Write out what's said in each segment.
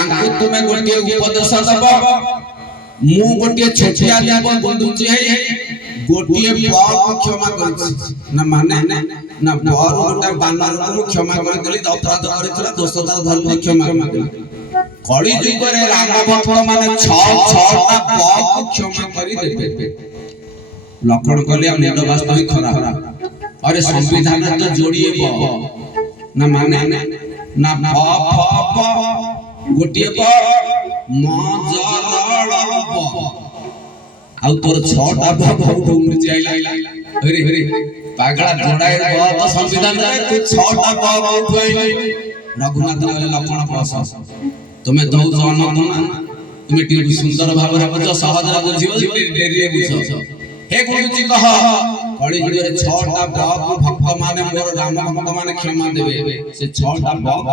तांको तुमे गोटे उपदेश दब मु गोटे छोटिया देव बंधुची है गोटे पाप क्षमा करछि ना माने ना पर गोटे बानर को क्षमा कर देली अपराध करथिला दोष धर्म क्षमा कर कली युग रे राम भक्त माने 6टा पाप क्षमा करि देबे लक्षण कले मुंड वास्तविक खराब अरे संविधान तो जोड़िए ना माने ना पाप गोटे आउ तोर 6टा पाप उठ जाइला अरे अरे पागला जोड़ाए तो संविधान तू 6टा पाप उठाई रघुनाथ लक्षण पस तुम्हें दौ जन तुम्हें टी सुंदर भाव रे बुझ सहज रे बुझियो डेरी बुझ हे गुरुजी कह कली युग रे 6टा पाप भक्त माने मोर राम भक्त माने क्षमा देबे से 6टा पाप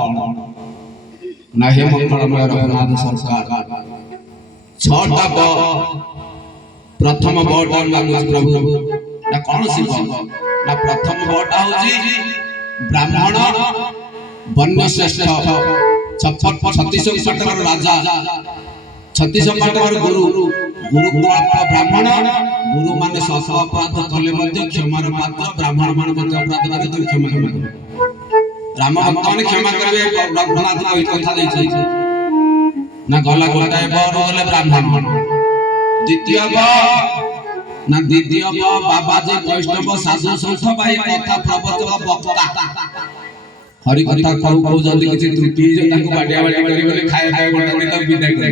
ना हे मंगलमय रघुनाथ सरकार 6टा पाप प्रथम बटा लागु प्रभु ना कौन शिव ना प्रथम बटा होजी ब्राह्मण वन्य श्रेष्ठ 36 पाटकर राजा 36 पाटकर गुरु ब्राह्मण गुरु माने सस अपराध कले मध्ये क्षमार पात्र ब्राह्मण मान मध्ये अपराध करे तो क्षमा राम भक्त माने क्षमा करबे रघुनाथ कोई कथा दै छै ना गला गोटाए बर बोले ब्राह्मण द्वितीय ना द्वितीय बाबा जे वैष्णव साधु संत भाई कथा प्रवचन वक्ता हरि कथा कहू कहू जल्दी किछि त्रुटि जे ताको बाडिया बाडी करी खाए खाए बटा तो विदाई कर